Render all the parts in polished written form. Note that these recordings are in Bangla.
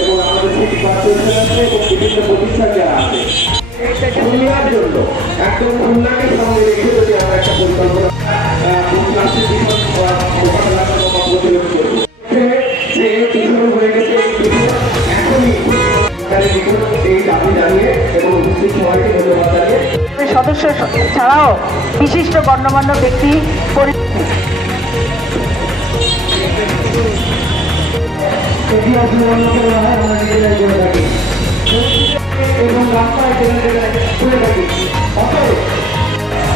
এবং আমাদের সিটি কর্পোরেশন আছে এবং বিভিন্ন প্রতিষ্ঠান যারা আছে খুলনার জন্য একদম খুলনাকে সামনে রেখে যদি আমরা একটা পরিকল্পনা প্লাস্টিক প্রতিরোধ করবো যে দূষণ হয়ে গেছে এখনই এই দাবি জানিয়ে এবং উপস্থিত সবাইকে ধন্যবাদ জানিয়ে সদস্য ছাড়াও বিশিষ্ট গণ্যমান্য ব্যক্তি এবং রাস্তায় খুলে থাকি অতএব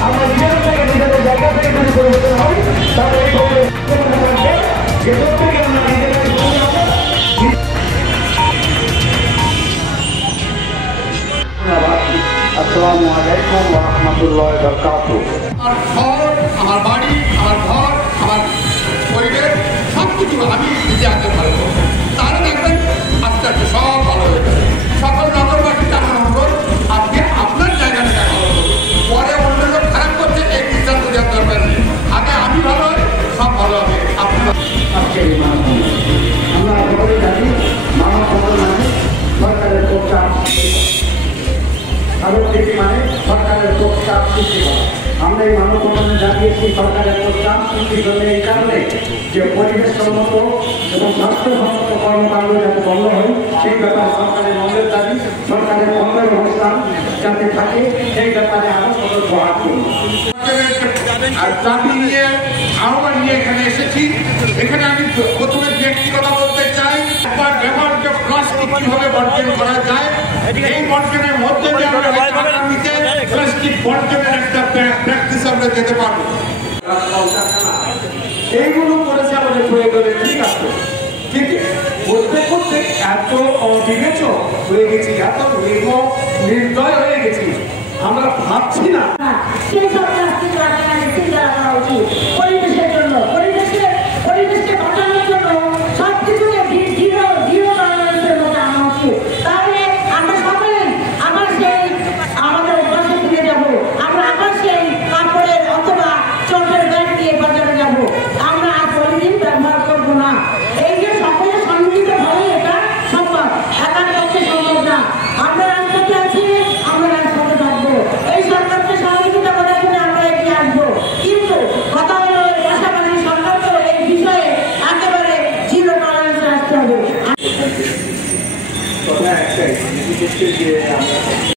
আমরা নিজেদের থেকে নিজেদের জায়গা থেকে যদি পরিবর্তন হয় তাহলে এই ভেতর থেকে আমরা নিজেদের আসসালামু আলাইকুম ওয়া রাহমাতুল্লাহি ওয়া বারাকাতুহু। আমার ঘর, আমার বাড়ি, আমার ঘর, আমার পরিবেশ সবকিছু আমি নিজে আনতে পারবো, তাহলে দেখবেন আস্তে আস্তে সব ভালো হয়ে যাবে। সকল নগরবাসীকে আমার অনুরোধ, আপনি আপনার জায়গাটা দেখা হলো, পরে অন্য লোক খারাপ করছে এই সিদ্ধান্ত দেওয়ার দরকার নেই। আগে আমি ভালো হই, সব ভালো হবে। আপনার আজকে আমরা সকলে জানি মানব সম্পদ মানে সরকারের প্রচার আলোকনীতি মানে সরকারের প্রস্তাব সৃষ্টি করা। আমরা এই মানব সম্পদে জানিয়েছি সরকারের প্রস্তাব সৃষ্টি করলে এই কারণে যে পরিবেশ সম্মত এবং স্বাস্থ্যসম্মত কর্মকাণ্ড যাতে বন্ধ হয় সেই ব্যাপারে সরকারের মনের দাবি, সরকারের অন্যান্য অবস্থান যাতে থাকে সেই ব্যাপারে আরো সতর্ক হাত করুন। আর দাবি নিয়ে আহ্বান নিয়ে এখানে এসেছি। এখানে আমি প্রথমে ব্যক্তি কথা বলতে চাই, একবার ব্যবহার্য প্লাস্টিক কিভাবে বর্জন করা যায়, এই বর্জনের মধ্যে দিয়ে আমরা আগামীতে প্লাস্টিক বর্জনের একটা প্র্যাকটিস আমরা যেতে পারবো। এইগুলো করেছে আমাদের প্রয়োজনে ঠিক আছে, কিন্তু করতে করতে এত অবিবেচ হয়ে গেছি, এত নির্দয় হয়ে গেছি, আমরা ভাবছি না সেই সব প্লাস্টিক রাখা উচিত, পরিবেশ